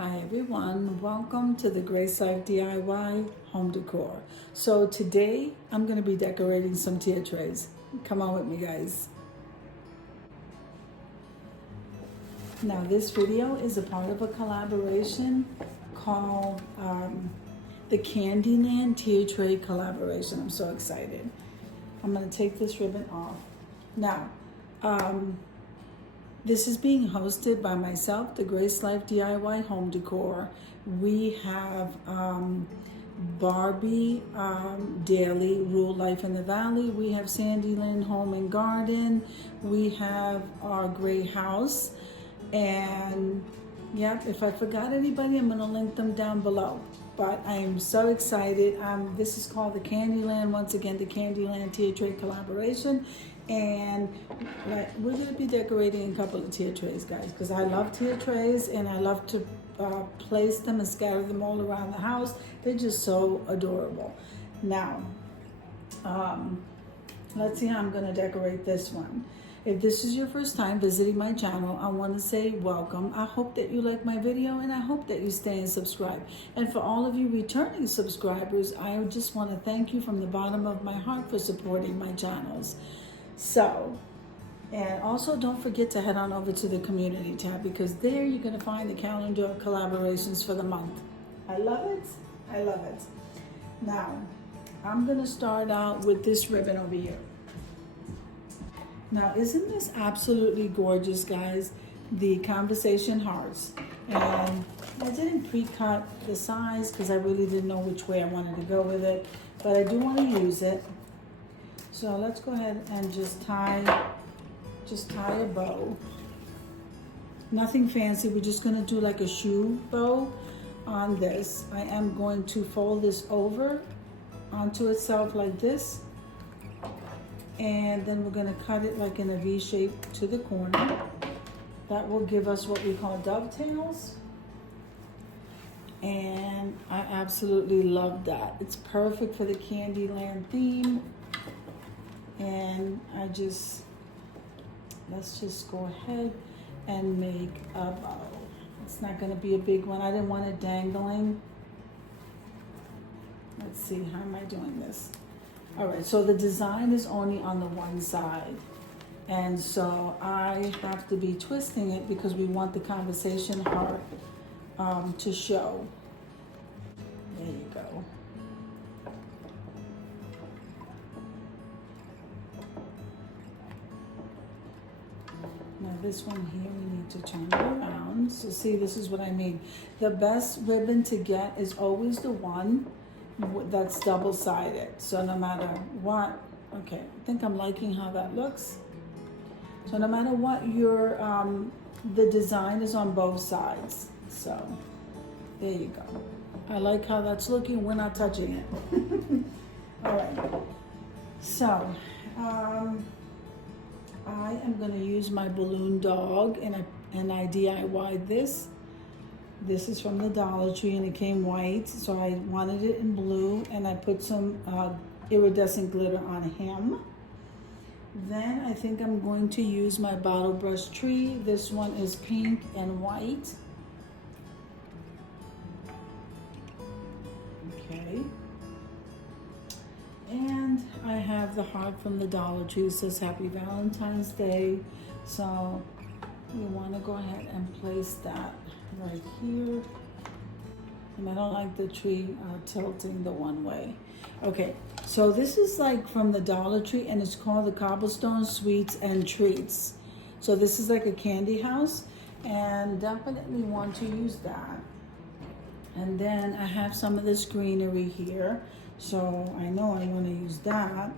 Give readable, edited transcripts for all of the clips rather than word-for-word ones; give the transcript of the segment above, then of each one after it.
Hi everyone, welcome to the Grace Life DIY home decor. So today I'm going to be decorating some tea trays. Come on with me guys. Now this video is a part of a collaboration called the CANDYLAND tea tray collaboration. I'm so excited. I'm going to take this ribbon off. Now, this is being hosted by myself, the Grace Life DIY home decor. We have Barbie Daily Rule Life in the Valley. We have Sandyland Home and Garden. We have our gray house. And yep, if I forgot anybody, I'm gonna link them down below. But I am so excited. This is called the CANDYLAND, once again, the CANDYLAND tea tray collaboration. And we're gonna be decorating a couple of tea trays, guys, because I love tea trays and I love to place them and scatter them all around the house. They're just so adorable. Now, let's see how I'm gonna decorate this one. If this is your first time visiting my channel, I want to say welcome. I hope that you like my video and I hope that you stay and subscribe. And for all of you returning subscribers, I just want to thank you from the bottom of my heart for supporting my channels. So, and also don't forget to head on over to the community tab, because there you're going to find the calendar of collaborations for the month. I love it. I love it. Now, I'm going to start out with this ribbon over here. Now, isn't this absolutely gorgeous, guys? The conversation hearts. And I didn't pre-cut the size because I really didn't know which way I wanted to go with it, but I do want to use it. So let's go ahead and just tie a bow. Nothing fancy. We're just going to do like a shoe bow on this. I am going to fold this over onto itself like this. And then we're going to cut it like in a V shape to the corner. That will give us what we call dovetails. And I absolutely love that. It's perfect for the CANDYLAND theme. And let's just go ahead and make a bow. It's not going to be a big one. I didn't want it dangling. Let's see, how am I doing this? All right, so the design is only on the one side. And so I have to be twisting it because we want the conversation heart to show. There you go. Now this one here, we need to turn it around. So see, this is what I mean. The best ribbon to get is always the one that's double-sided. So no matter what, okay, I think I'm liking how that looks. So no matter what, the design is on both sides. So there you go. I like how that's looking. We're not touching it. All right. So I am going to use my balloon dog, and I DIY'd this. This is from the Dollar Tree and it came white, so I wanted it in blue, and I put some iridescent glitter on him. Then I think I'm going to use my bottle brush tree. This one is pink and white. Okay. And I have the heart from the Dollar Tree. It says Happy Valentine's Day. So we want to go ahead and place that right here. And I don't like the tree tilting the one way. Okay, so this is like from the Dollar Tree, and it's called the Cobblestone Sweets and Treats. So this is like a candy house, and definitely want to use that. And then I have some of this greenery here, so I know I want to use that.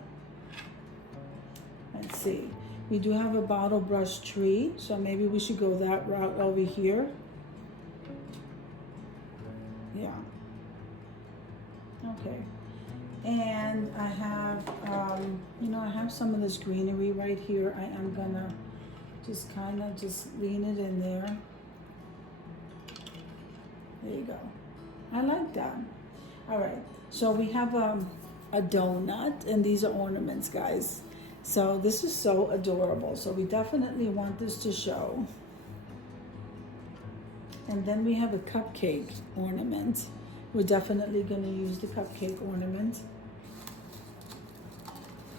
Let's see. We do have a bottle brush tree, so maybe we should go that route over here. Yeah. Okay. And I have, I have some of this greenery right here. I am gonna just kind of just lean it in there. There you go. I like that. All right. So we have a donut, and these are ornaments, guys. So this is so adorable. So we definitely want this to show. And then we have a cupcake ornament. We're definitely going to use the cupcake ornament.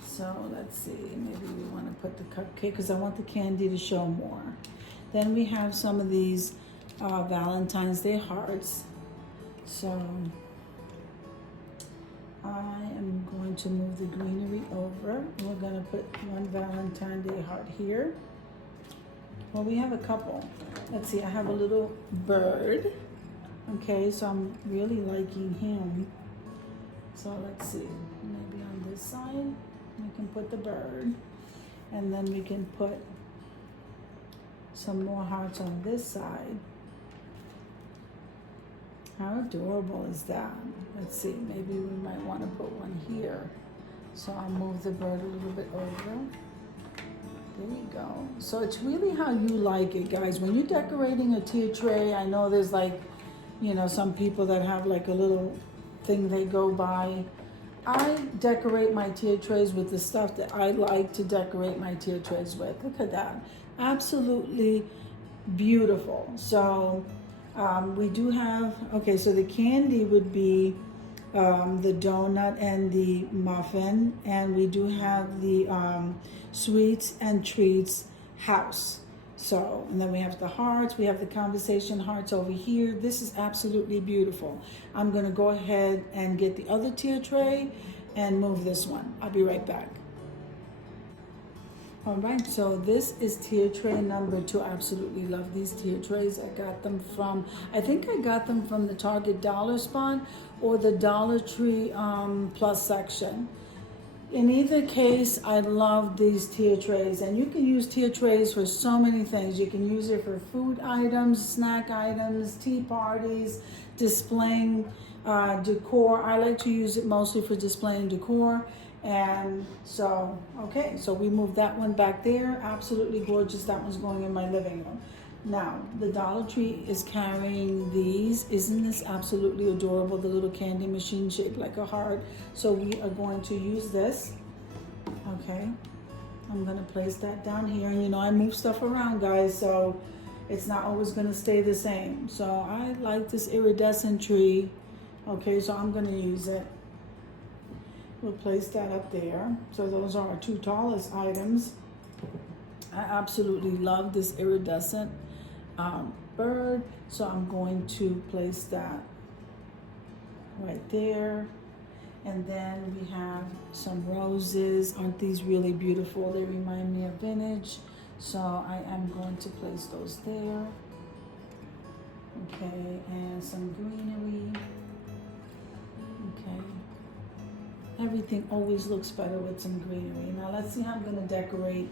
So let's see, maybe we want to put the cupcake because I want the candy to show more. Then we have some of these Valentine's Day hearts. So I am going to move the greenery over. We're going to put one Valentine's Day heart here. Well, we have a couple. Let's see, I have a little bird. Okay, so I'm really liking him. So let's see, maybe on this side, we can put the bird. And then we can put some more hearts on this side. How adorable is that? Let's see, maybe we might want to put one here. So I'll move the bird a little bit over. There you go. So it's really how you like it, guys. When you're decorating a tier tray, I know there's like, you know, some people that have like a little thing they go by. I decorate my tier trays with the stuff that I like to decorate my tier trays with. Look at that. Absolutely beautiful. So we do have, okay, so the candy would be the donut and the muffin, and we do have the sweets and treats house. So, and then we have the hearts, we have the conversation hearts over here. This is absolutely beautiful. I'm gonna go ahead and get the other tier tray and move this one. I'll be right back. All right, so this is tier tray number 2. I absolutely love these tier trays. I got them from, I think I got them from the Target dollar spot or the Dollar Tree Plus section. In either case, I love these tier trays, and you can use tier trays for so many things. You can use it for food items, snack items, tea parties, displaying decor. I like to use it mostly for displaying decor. And so, okay, so we moved that one back there. Absolutely gorgeous. That one's going in my living room. Now, the Dollar Tree is carrying these. Isn't this absolutely adorable? The little candy machine shaped like a heart. So we are going to use this. Okay, I'm gonna place that down here. And you know, I move stuff around, guys, so it's not always gonna stay the same. So I like this iridescent tree. Okay, so I'm gonna use it. We'll place that up there. So those are our 2 tallest items. I absolutely love this iridescent bird. So I'm going to place that right there. And then we have some roses. Aren't these really beautiful? They remind me of vintage. So I am going to place those there. Okay, and some greenery. Okay. Everything always looks better with some greenery. Now let's see how I'm gonna decorate.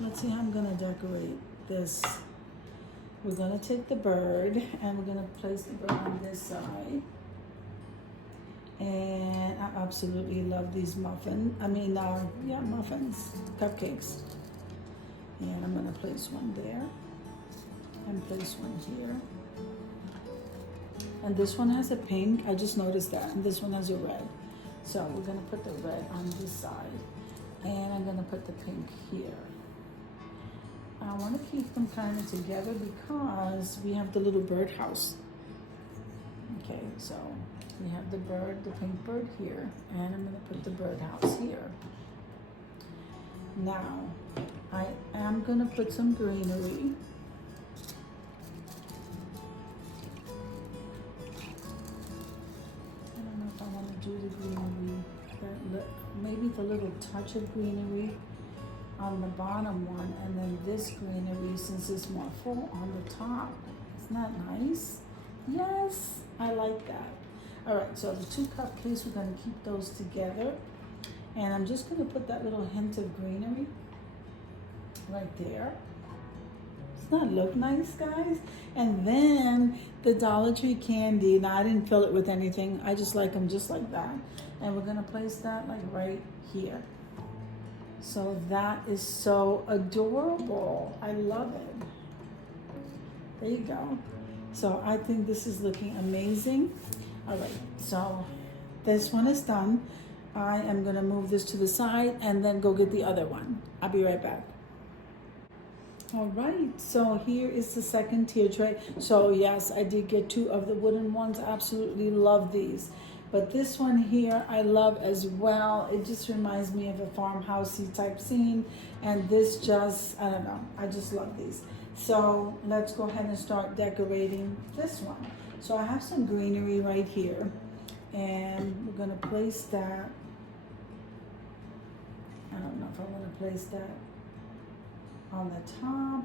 Let's see how I'm gonna decorate this. We're gonna take the bird and we're gonna place the bird on this side. And I absolutely love these muffins. Muffins, cupcakes. And I'm gonna place one there and place one here. And this one has a pink, I just noticed that. And this one has a red. So we're gonna put the red on this side. And I'm gonna put the pink here. I wanna keep them kind of together because we have the little birdhouse. Okay, so we have the bird, the pink bird here. And I'm gonna put the birdhouse here. Now, I am gonna put some greenery. Do the greenery, maybe the little touch of greenery on the bottom one, and then this greenery, since it's more full, on the top. Isn't that nice? Yes, I like that. All right, so the 2 cupcakes, we're gonna keep those together, and I'm just gonna put that little hint of greenery right there. Doesn't that look nice, guys? And then the Dollar Tree candy. Now I didn't fill it with anything. I just like them just like that. And we're gonna place that like right here. So that is so adorable. I love it. There you go. So I think this is looking amazing. All right, so this one is done. I am gonna move this to the side and then go get the other one. I'll be right back. All right, so here is the second tier tray. So yes, I did get 2 of the wooden ones. I absolutely love these. But this one here I love as well. It just reminds me of a farmhousey type scene. And this just, I don't know, I just love these. So let's go ahead and start decorating this one. So I have some greenery right here. And we're gonna place that. I don't know if I wanna place that on the top.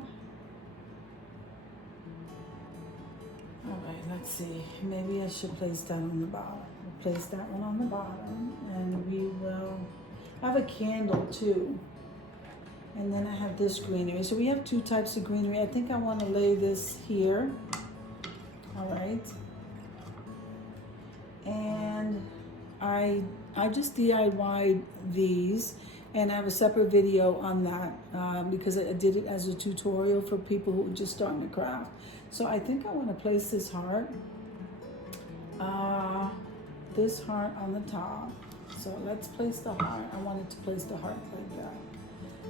All right, let's see. Maybe I should place that on the bottom. We'll place that one on the bottom, and we will have a candle too. And then I have this greenery. So we have 2 types of greenery. I think I want to lay this here. All right. And I just DIY'd these. And I have a separate video on that because I did it as a tutorial for people who are just starting to craft. So I think I want to place this heart on the top. So let's place the heart. I wanted to place the heart like that.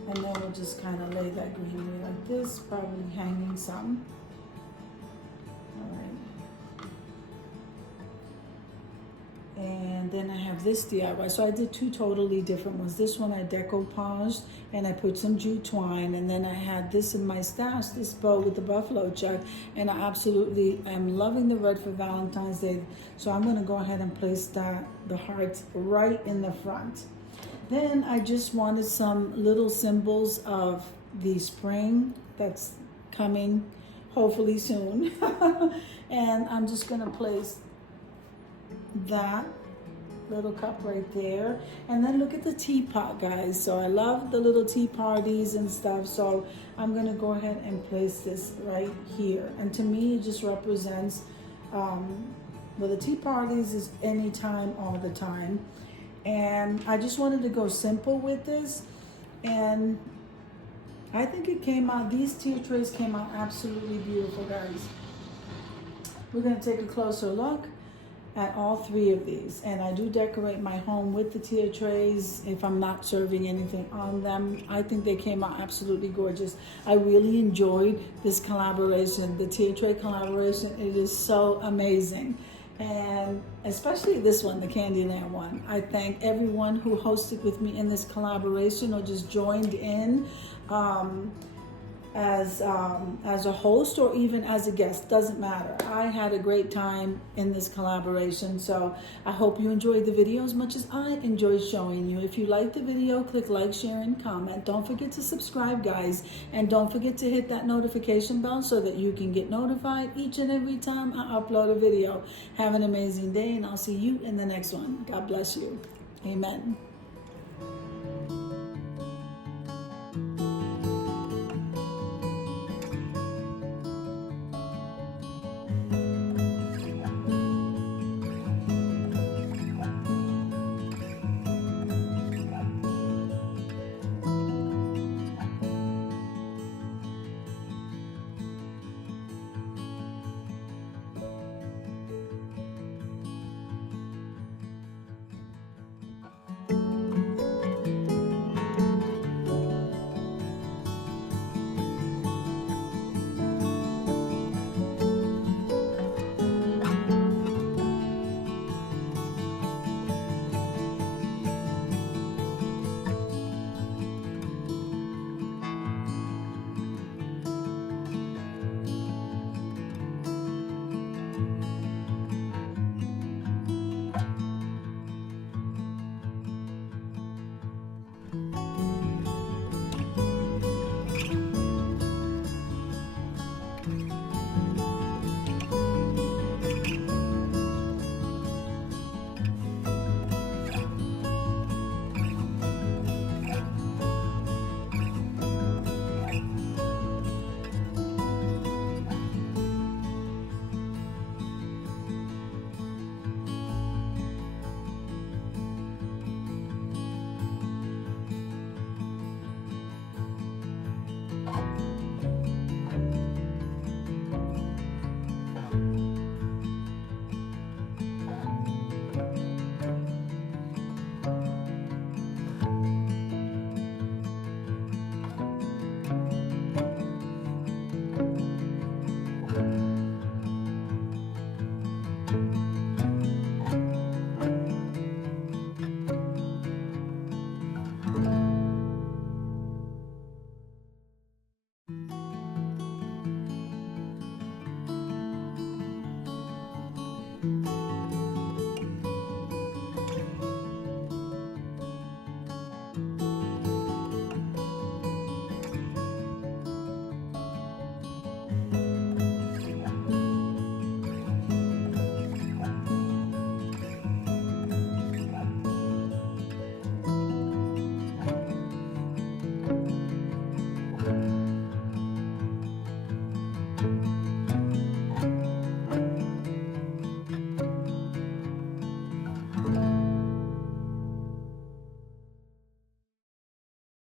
And then we'll just kind of lay that greenery like this, probably hanging some. All right. And then I have this DIY. So I did 2 totally different ones. This one I decoupaged and I put some jute twine. And then I had this in my stash, this bow with the buffalo check. And I absolutely am loving the red for Valentine's Day. So I'm going to go ahead and place the hearts right in the front. Then I just wanted some little symbols of the spring that's coming hopefully soon. And I'm just going to place that little cup right there. And then look at the teapot, guys. So I love the little tea parties and stuff. So I'm going to go ahead and place this right here. And to me, it just represents, well, the tea parties is anytime, all the time. And I just wanted to go simple with this. And I think it came out, these tier trays came out absolutely beautiful, guys. We're going to take a closer look at all 3 of these. And I do decorate my home with the tier trays if I'm not serving anything on them. I think they came out absolutely gorgeous. I really enjoyed this collaboration, the tier tray collaboration. It is so amazing. And especially this one, the Candyland one. I thank everyone who hosted with me in this collaboration or just joined in as a host or even as a guest, doesn't matter. I had a great time in this collaboration. So I hope you enjoyed the video as much as I enjoyed showing you. If you liked the video, click like, share, and comment. Don't forget to subscribe, guys. And don't forget to hit that notification bell so that you can get notified each and every time I upload a video. Have an amazing day, and I'll see you in the next one. God bless you. Amen.